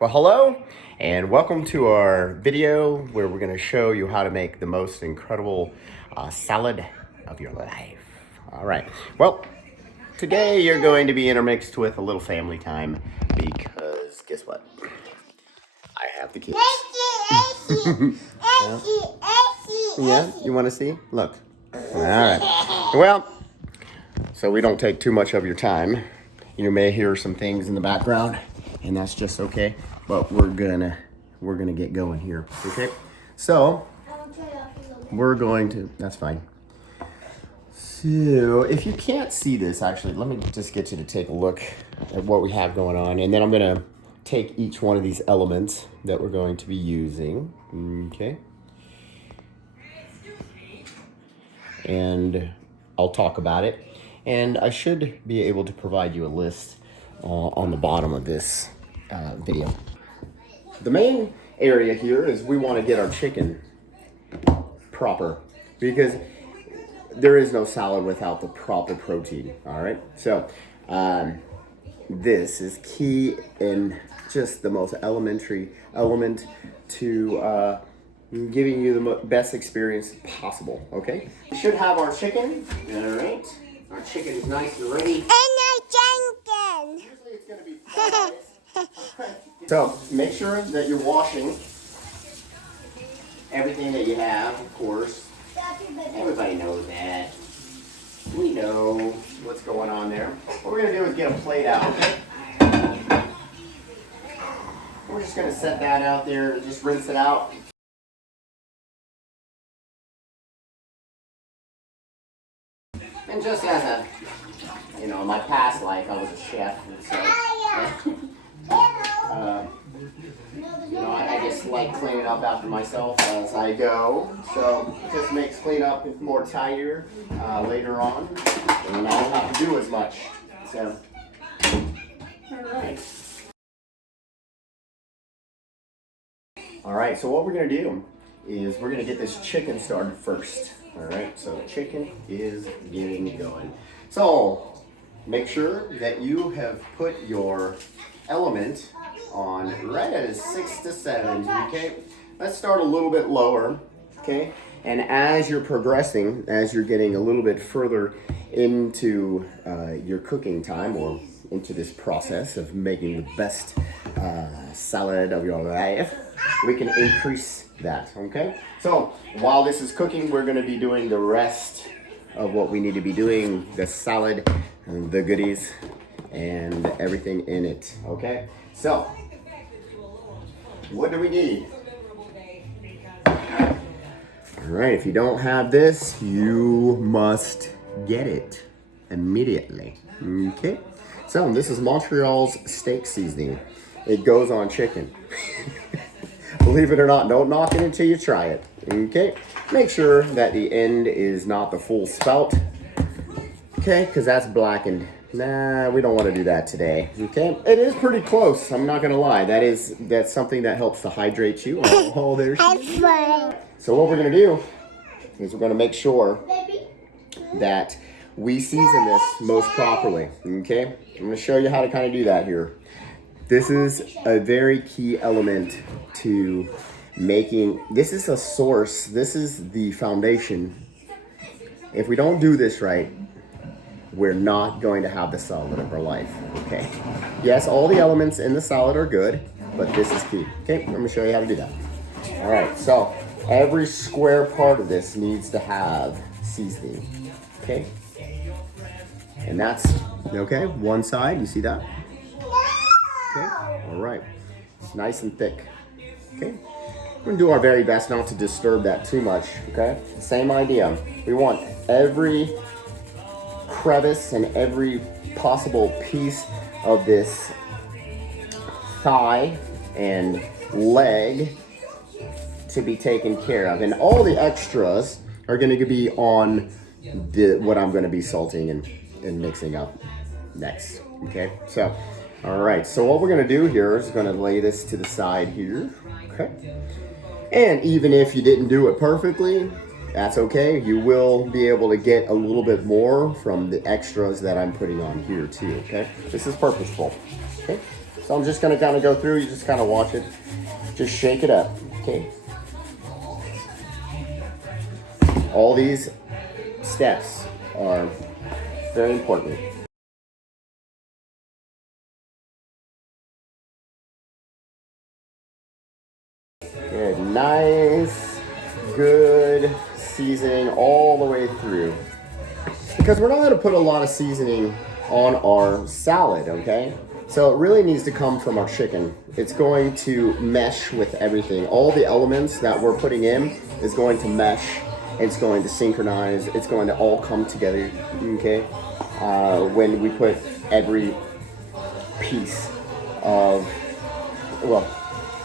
Well, hello, and welcome to our video where we're going to show you how to make the most incredible salad of your life. All right. Well, today you're going to be intermixed with a little family time because guess what? I have the kids. Yeah, you want to see? Look. All right. Well, so we don't take too much of your time. You may hear some things in the background, and that's just okay. But we're gonna get going here. Okay. So we're going to. That's fine. So if you can't see this, actually, let me just get you to take a look at what we have going on, and then I'm gonna take each one of these elements that we're going to be using. Okay. And I'll talk about it. And I should be able to provide you a list on the bottom of this video. The main area here is we want to get our chicken proper because there is no salad without the proper protein. All right. So this is key and just the most elementary element to giving you the best experience possible. Okay. We should have our chicken. All right. Our chicken is nice and ready. Usually it's going to be thighs. So make sure that you're washing everything that you have, of course. Everybody knows that. We know what's going on there. What we're going to do is get a plate out. We're just going to set that out there, just rinse it out. And just as a, my past life, I was a chef, and so, I just like cleaning up after myself as I go. So it just makes cleanup more tidier later on, and I don't have to do as much. So, all right. So what we're gonna do is we're gonna get this chicken started first. All right, so chicken is getting going. So make sure that you have put your element on right at a 6 to 7, okay? Let's start a little bit lower, okay? And as you're progressing, as you're getting a little bit further into your cooking time or into this process of making the best salad of your life, we can increase that, okay? So while this is cooking, we're gonna be doing the rest of what we need to be doing, the salad, and the goodies, and everything in it, okay? So, what do we need? All right, if you don't have this, you must get it immediately, okay? So this is Montreal's steak seasoning. It goes on chicken. Believe it or not, don't knock it until you try it, okay? Make sure that the end is not the full spout, okay? Because that's blackened. Nah, we don't want to do that today, okay? It is pretty close, I'm not going to lie. That's something that helps to hydrate you. Oh, there's So what we're going to do is we're going to make sure that we season this most properly, okay? I'm going to show you how to kind of do that here. This is a very key element to making, this is a source, this is the foundation. If we don't do this right, we're not going to have the salad of our life, okay? Yes, all the elements in the salad are good, but this is key, okay? I'm gonna show you how to do that. All right, so every square part of this needs to have seasoning, okay? And that's, okay, one side, you see that? Okay, all right, it's nice and thick, okay? We're gonna do our very best not to disturb that too much, okay? Same idea. We want every crevice and every possible piece of this thigh and leg to be taken care of. And all the extras are gonna be on what I'm gonna be salting and mixing up next, okay? So, all right, so what we're gonna do here is gonna lay this to the side here, okay? And even if you didn't do it perfectly, that's okay. You will be able to get a little bit more from the extras that I'm putting on here too, okay? This is purposeful, okay? So I'm just gonna kind of go through, you just kind of watch it. Just shake it up, okay? All these steps are very important. Good, nice, good seasoning all the way through. Because we're not going to put a lot of seasoning on our salad, okay? So it really needs to come from our chicken. It's going to mesh with everything. All the elements that we're putting in is going to mesh. It's going to synchronize. It's going to all come together, okay? When we put every piece of, well,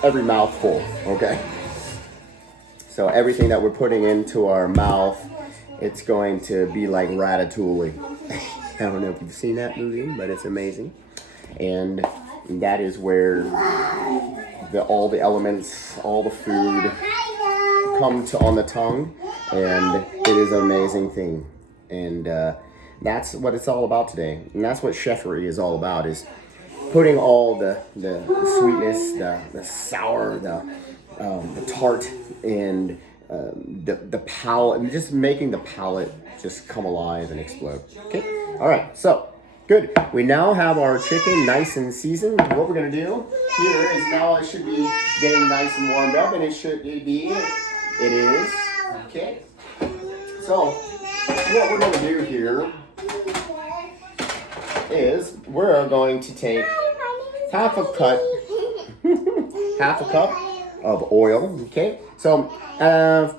every mouthful, okay? So everything that we're putting into our mouth, it's going to be like Ratatouille. I don't know if you've seen that movie, but it's amazing. And that is where all the elements, all the food come to on the tongue, and it is an amazing thing. And that's what it's all about today. And that's what chefery is all about, is putting all the sweetness, the sour, the tart, and the palate, and just making the palate just come alive and explode. Okay, all right, so good. We now have our chicken nice and seasoned. What we're gonna do here is now it should be getting nice and warmed up, and it should be. It is. Okay. So what we're gonna do here is we're going to take half a cup of oil. Okay. So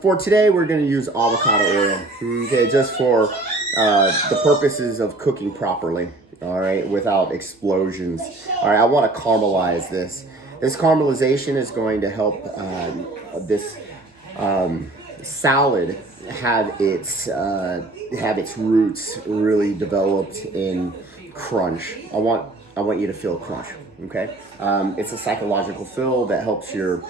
for today, we're going to use avocado oil. Okay, just for the purposes of cooking properly. All right, without explosions. All right, I want to caramelize this. This caramelization is going to help this salad have its roots really developed in crunch. I want you to feel crunch. Okay, it's a psychological feel that helps your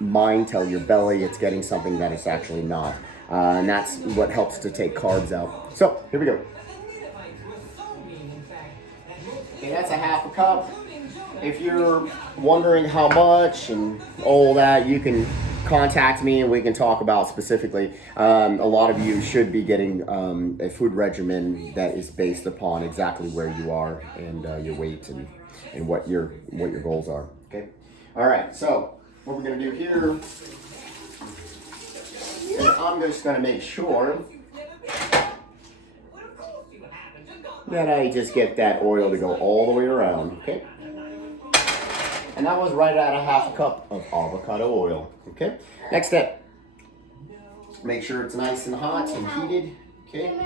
mind tell your belly it's getting something that it's actually not, and that's what helps to take carbs out. So here we go. Okay, that's a half a cup. If you're wondering how much and all that, you can contact me and we can talk about specifically. A lot of you should be getting a food regimen that is based upon exactly where you are and your weight and what your goals are. Okay. All right. So what we're gonna do here, and I'm just gonna make sure that I just get that oil to go all the way around. Okay. And that was right at a half a cup of avocado oil. Okay. Next step. Make sure it's nice and hot and heated. Okay.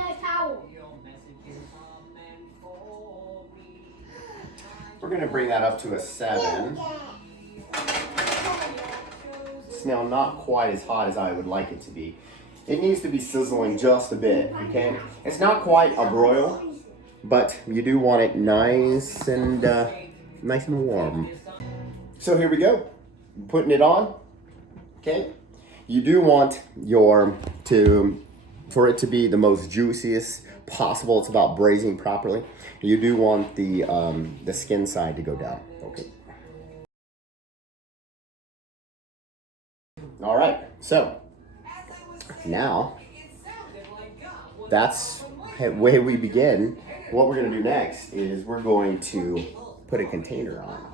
We're going to bring that up to a 7. It's now not quite as hot as I would like it to be. It needs to be sizzling just a bit. Okay. It's not quite a broil, but you do want it nice and warm. So here we go, putting it on, okay? You do want for it to be the most juiciest possible. It's about braising properly. You do want the skin side to go down, okay? All right, so now that's where we begin. What we're gonna do next is we're going to put a container on.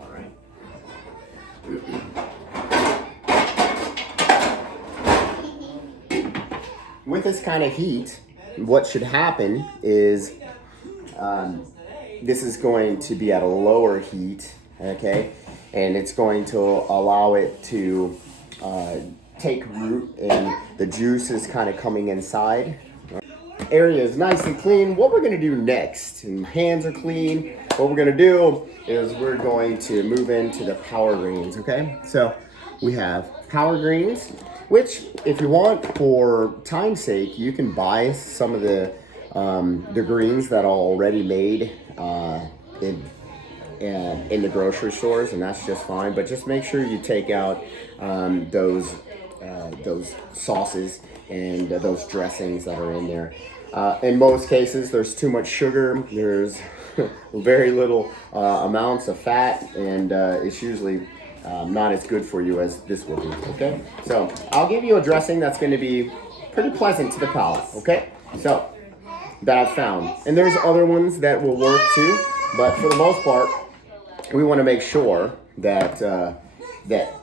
With this kind of heat, what should happen is this is going to be at a lower heat, okay? And it's going to allow it to take root and the juice is kind of coming inside. Area is nice and clean. What we're gonna do next, and my hands are clean, what we're gonna do is we're going to move into the power greens, okay? So we have power greens, which if you want, for time's sake, you can buy some of the greens that are already made in the grocery stores, and that's just fine. But just make sure you take out those sauces and those dressings that are in there. In most cases, there's too much sugar. There's very little amounts of fat, and it's usually not as good for you as this will be, okay? So I'll give you a dressing that's going to be pretty pleasant to the palate, okay? So that I've found. And there's other ones that will work too, but for the most part, we want to make sure that that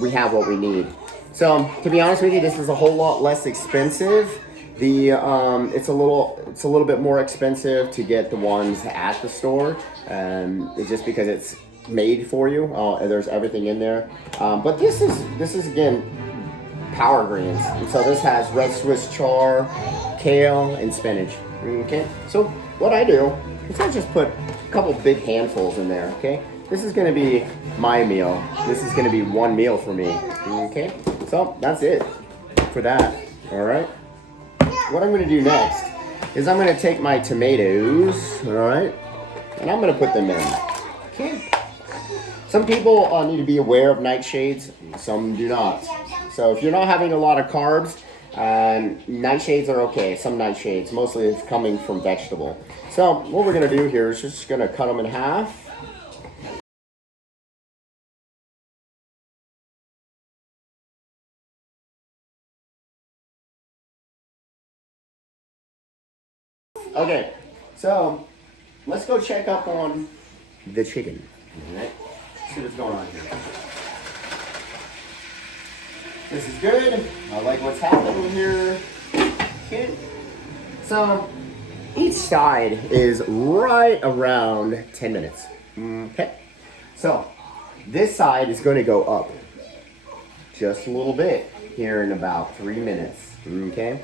we have what we need. So to be honest with you, this is a whole lot less expensive. The it's a little bit more expensive to get the ones at the store, it's just because it's made for you. There's everything in there, but this is again power greens. And so this has red Swiss chard, kale, and spinach. Okay, so what I do is I just put a couple big handfuls in there. Okay, this is going to be my meal. This is going to be one meal for me. Okay, so that's it for that. All right. What I'm going to do next is I'm going to take my tomatoes. All right, and I'm going to put them in. Okay. Some people need to be aware of nightshades. Some do not. So if you're not having a lot of carbs, nightshades are okay. Some nightshades, mostly it's coming from vegetable. So what we're going to do here is just going to cut them in half. Okay, so let's go check up on the chicken. All right, see what's going on here. This is good. I like what's happening here. Okay. So each side is right around 10 minutes. Okay. So this side is going to go up just a little bit here in about 3 minutes. Okay.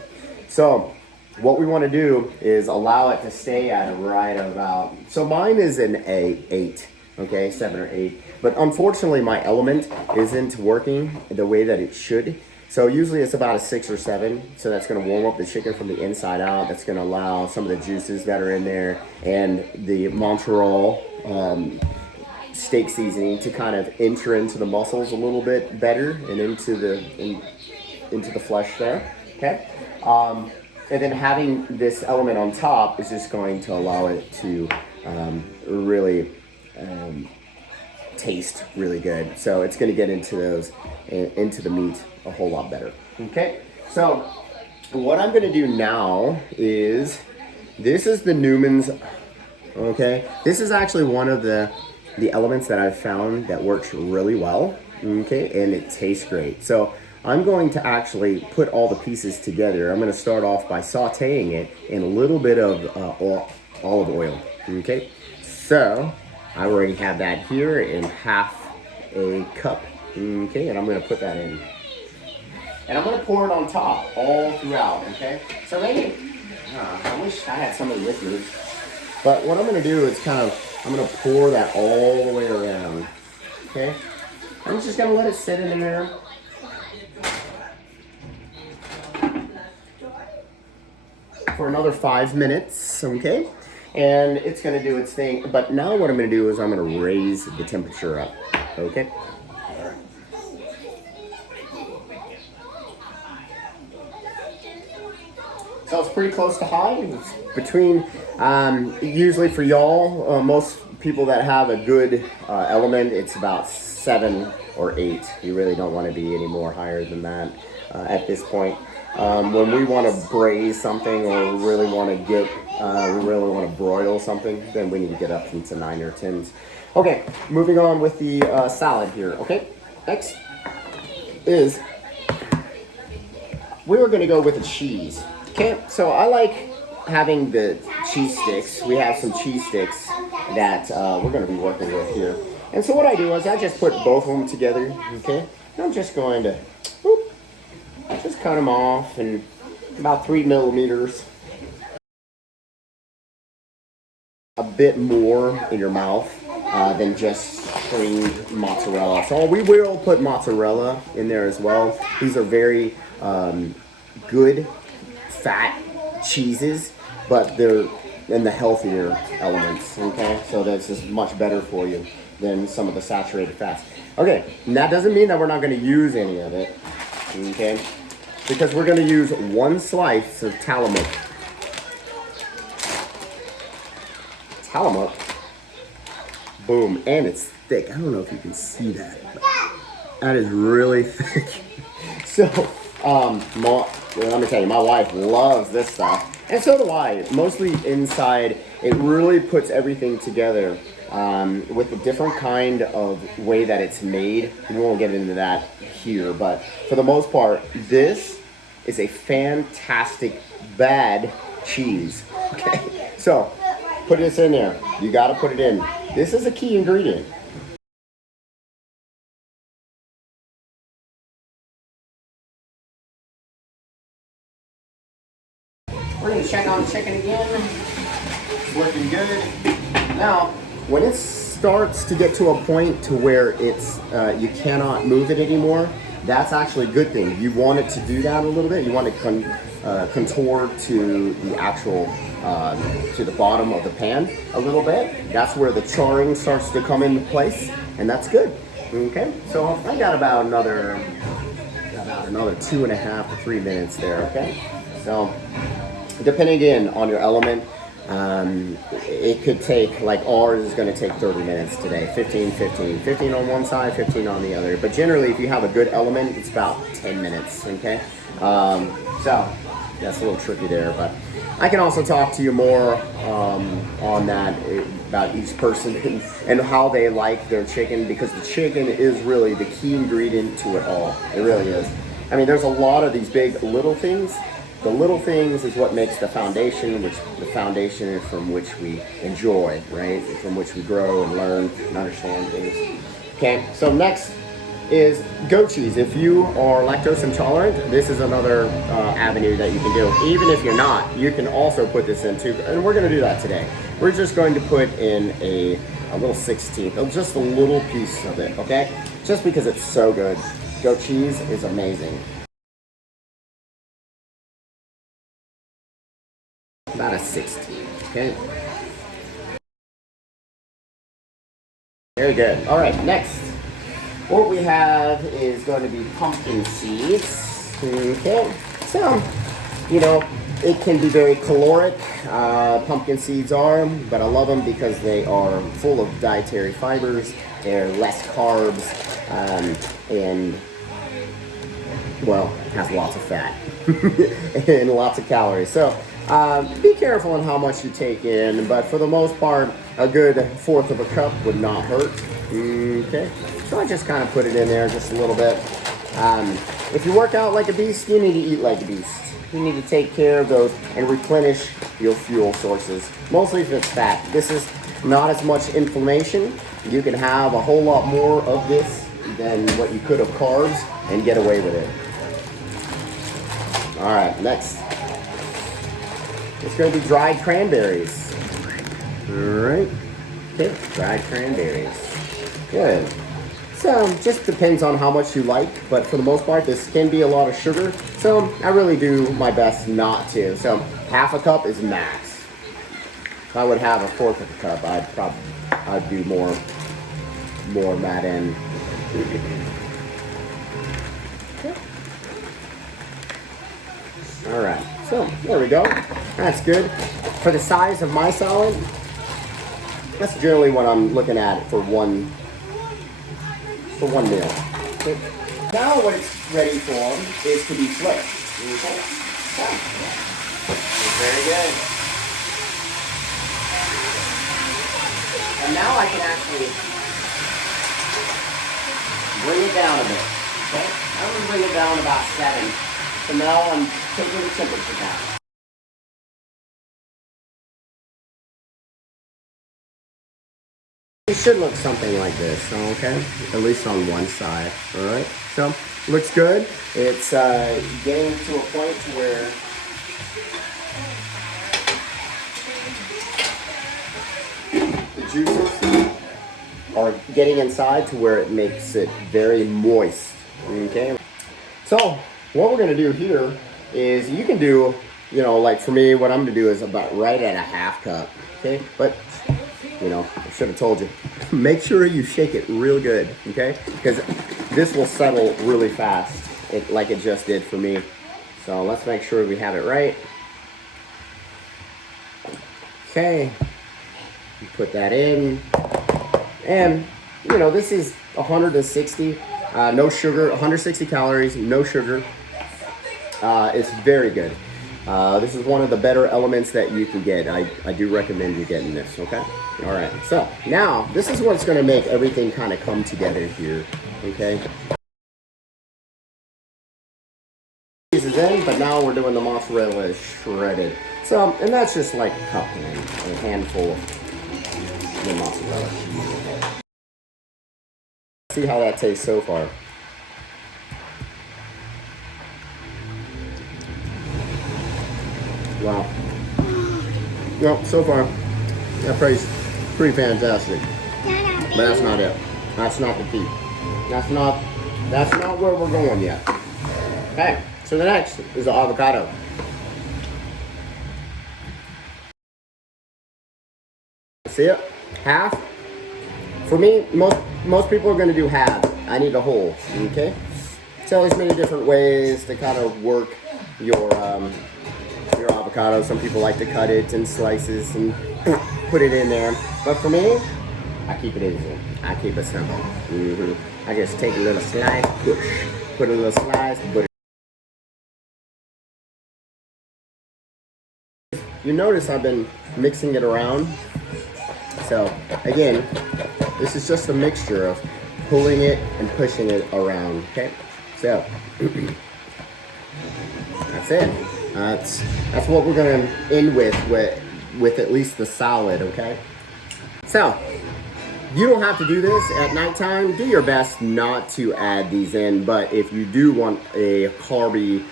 So what we want to do is allow it to stay at right about, so mine is an 8, okay, 7 or 8. But unfortunately, my element isn't working the way that it should. So usually it's about a 6 or 7. So that's going to warm up the chicken from the inside out. That's going to allow some of the juices that are in there and the Montreal steak seasoning to kind of enter into the muscles a little bit better and into the flesh there. Okay. And then having this element on top is just going to allow it to really taste really good. So it's going to get into the meat a whole lot better. Okay, so what I'm going to do now is, this is the Newman's. Okay, this is actually one of the elements that I've found that works really well. Okay, and it tastes great. So I'm going to actually put all the pieces together. I'm going to start off by sauteing it in a little bit of olive oil. Okay, so I already have that here in half a cup. Okay, and I'm going to put that in. And I'm going to pour it on top all throughout. Okay, so maybe, I wish I had somebody with me. But what I'm going to do is I'm going to pour that all the way around. Okay, I'm just going to let it sit in there. For another 5 minutes, okay? And it's gonna do its thing. But now what I'm gonna do is I'm gonna raise the temperature up, okay? So it's pretty close to high. It's between, usually for y'all, most people that have a good element, it's about 7 or 8. You really don't wanna be any more higher than that at this point. When we want to braise something, or we really want to broil something, then we need to get up into 9 or 10s. Okay, moving on with the salad here. Okay, next is, we're going to go with the cheese. Okay, so I like having the cheese sticks. We have some cheese sticks that we're going to be working with here. And so what I do is I just put both of them together. Okay, and I'm just going to just cut them off in about 3 millimeters. A bit more in your mouth than just creamed mozzarella. So we will put mozzarella in there as well. These are very good fat cheeses, but they're in the healthier elements, okay? So this is much better for you than some of the saturated fats. Okay, and that doesn't mean that we're not going to use any of it, okay? Because we're going to use 1 slice of Tillamook. Pile them up. Boom, and it's thick. I don't know if you can see that. That is really thick. So, let me tell you, my wife loves this stuff. And so do I. Mostly inside, it really puts everything together with a different kind of way that it's made. We won't get into that here, but for the most part, this is a fantastic bad cheese. Okay, so put this in there. You got to put it in. This is a key ingredient. We're going to check on the chicken again. It's working good. Now, when it starts to get to a point to where it's you cannot move it anymore, that's actually a good thing. You want it to do that a little bit. You want it contour to the actual to the bottom of the pan a little bit. That's where the charring starts to come into place, and that's good. Okay, so I got about another 2.5 to 3 minutes there. Okay, so depending again on your element, it could take, like ours is going to take 30 minutes today. 15 on one side, 15 on the other. But generally, if you have a good element, it's about 10 minutes. Okay, so that's a little tricky there, but I can also talk to you more on that about each person and how they like their chicken, because the chicken is really the key ingredient to it all. It really is. I mean, there's a lot of these big little things. The little things is what makes the foundation, which the foundation is from which we enjoy, right? From which we grow and learn and understand things. Okay, so next is goat cheese. If you are lactose intolerant, this is another avenue that you can do. Even if you're not, you can also put this in too, and we're going to do that today. We're just going to put in a little 1/16, just a little piece of it, okay? Just because it's so good. Goat cheese is amazing. About a 16, okay? Very good. All right, next. What we have is going to be pumpkin seeds. Okay, so, you know, it can be very caloric. Pumpkin seeds are, but I love them because they are full of dietary fibers. They're less carbs, and, well, has lots of fat and lots of calories. So, be careful on how much you take in, but for the most part, a good 1/4 of a cup would not hurt. Okay, so I just kind of put it in there just a little bit. If you work out like a beast, you need to eat like a beast. You need to take care of those and replenish your fuel sources, mostly if it's fat. This is not as much inflammation. You can have a whole lot more of this than what you could of carbs and get away with it. All right, next. It's going to be dried cranberries. All right. Okay, dried cranberries. Good. So, just depends on how much you like, but for the most part, this can be a lot of sugar. So, I really do my best not to. So, 1/2 cup is max. If I would have a 1/4 of a cup, I'd do more of that in. Okay. All right. So, there we go. That's good. For the size of my salad, that's generally what I'm looking at for one meal. Okay. Now what it's ready for is to be flipped. Okay. Very good. And now I can actually bring it down a bit. Okay. I'm going to bring it down about 7. So now I'm taking the temperature down. It should look something like this, okay? At least on one side, all right? So, looks good. It's getting to a point where the juices are getting inside to where it makes it very moist, okay? So, what we're gonna do here is you can do, you know, like for me, what I'm gonna do is about right at a 1/2 cup, okay? But you know, I should have told you. Make sure you shake it real good, okay? Because this will settle really fast, like it just did for me. So let's make sure we have it right. Okay. Put that in. And, you know, this is 160, no sugar, 160 calories, no sugar. It's very good. This is one of the better elements that you can get. I do recommend you getting this, okay? All right, so now this is what's gonna make everything kind of come together here, okay? Pieces in, but now we're doing the mozzarella shredded. So, and that's just like a cup and a handful of the mozzarella. See how that tastes so far. Wow. Well, so far, that tastes pretty fantastic. But that's not it. That's not the key. That's not where we're going yet. Okay, so the next is the avocado. See it? Half. For me, most people are going to do half. I need a whole. Okay. So there's many different ways to kind of work your avocado. Some people like to cut it in slices and put it in there. But for me, I keep it easy. I keep it simple. I just take a little slice, push. Put a little slice, put it. You notice I've been mixing it around. So again, this is just a mixture of pulling it and pushing it around. Okay, so that's it. That's what we're gonna end with at least the solid. Okay, so you don't have to do this at nighttime. Do your best not to add these in, but if you do want a carby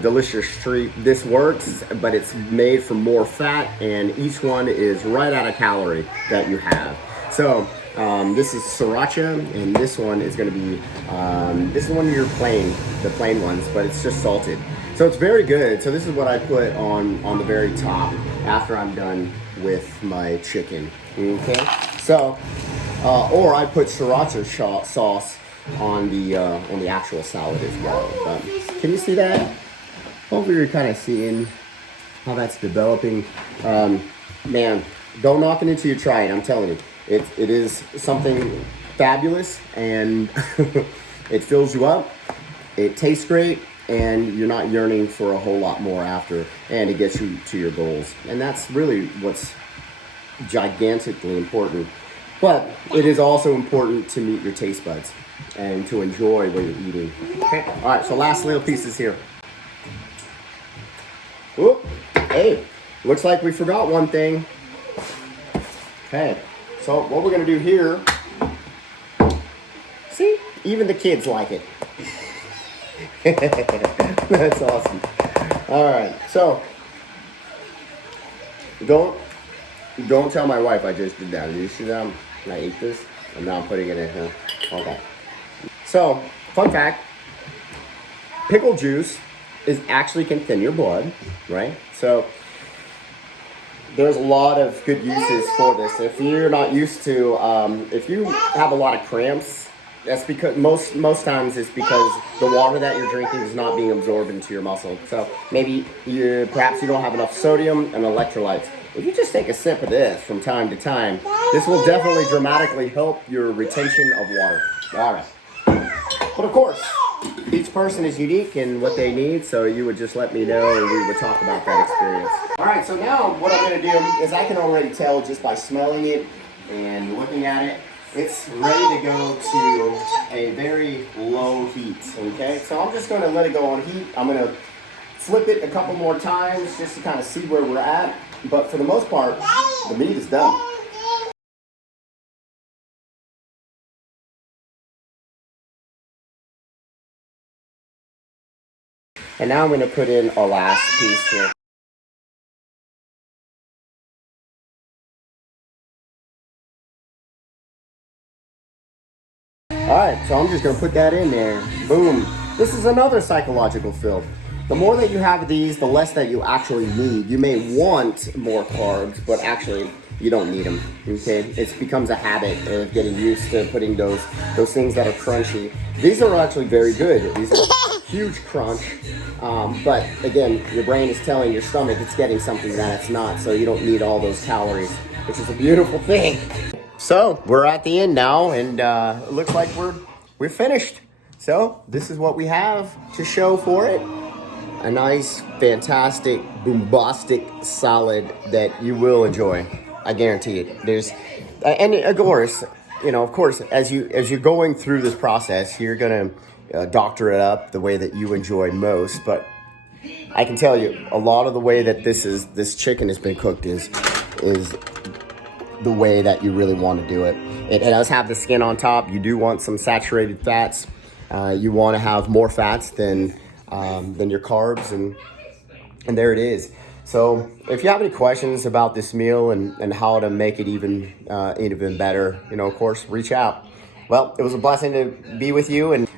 delicious treat, this works, but it's made from more fat, and each one is right at a calorie that you have. So this is sriracha, and this one is going to be this is one of your the plain ones, but it's just salted. So it's very good. So this is what I put on the very top after I'm done with my chicken. Okay, so or I put sriracha sauce on the actual salad as well. Can you see that? Hopefully you're kind of seeing how that's developing. Man, don't knock it until you try it. I'm telling you, it is something fabulous, and it fills you up. It tastes great, and you're not yearning for a whole lot more after, and it gets you to your goals. And that's really what's gigantically important. But it is also important to meet your taste buds and to enjoy what you're eating. Okay. All right, so last little pieces here. Whoop. Hey, looks like we forgot one thing. Okay, so what we're gonna do here, see, even the kids like it. That's awesome. All right, so don't tell my wife I just did that. Did you see that? I ate this, and now I'm putting it in here. Okay. So, fun fact, pickle juice actually can thin your blood, right? So, there's a lot of good uses for this. If you're not used to, if you have a lot of cramps, that's because most times it's because the water that you're drinking is not being absorbed into your muscle. So maybe perhaps you don't have enough sodium and electrolytes. If you just take a sip of this from time to time, this will definitely dramatically help your retention of water. All right. But of course, each person is unique in what they need, so you would just let me know and we would talk about that experience. All right, so now what I'm gonna do is I can already tell just by smelling it and looking at it, it's ready to go to a very low heat, okay? So I'm just gonna let it go on heat. I'm gonna flip it a couple more times just to kind of see where we're at. But for the most part, the meat is done. And now I'm going to put in our last piece here. Alright, so I'm just going to put that in there. Boom. This is another psychological fill. The more that you have these, the less that you actually need. You may want more carbs, but actually you don't need them, okay? It becomes a habit of getting used to putting those things that are crunchy. These are actually very good. These are huge crunch, but again, your brain is telling your stomach it's getting something that it's not, so you don't need all those calories. which is a beautiful thing. So we're at the end now, and it looks like we're finished. So this is what we have to show for it. A nice, fantastic, Boombastic solid that you will enjoy. I guarantee it. And of course, as you're going through this process, you're gonna doctor it up the way that you enjoy most. But I can tell you, a lot of the way that this chicken has been cooked is the way that you really want to do it. It does have the skin on top. You do want some saturated fats. You want to have more fats than your carbs, and there it is. So if you have any questions about this meal and how to make it even better, of course, reach out. Well, it was a blessing to be with you, and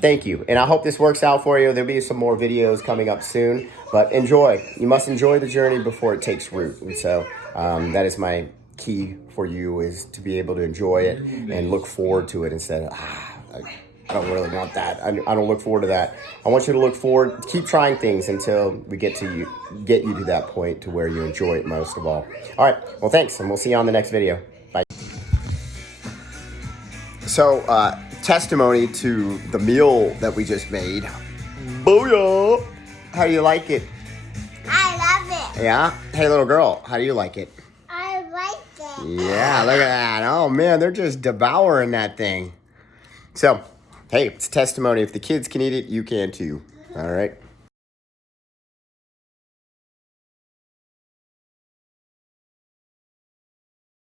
thank you. And I hope this works out for you. There'll be some more videos coming up soon, but enjoy. You must enjoy the journey before it takes root. And so that is my key for you, is to be able to enjoy it and look forward to it instead of, I don't really want that. I don't look forward to that. I want you to look forward, keep trying things until we get you to that point to where you enjoy it most of all. All right, well, thanks, and we'll see you on the next video. Bye. So, testimony to the meal that we just made. Booyah! How do you like it? I love it. Yeah? Hey, little girl, how do you like it? I like it. Yeah, look at that. Oh, man, they're just devouring that thing. So, hey, it's testimony. If the kids can eat it, you can too. All right?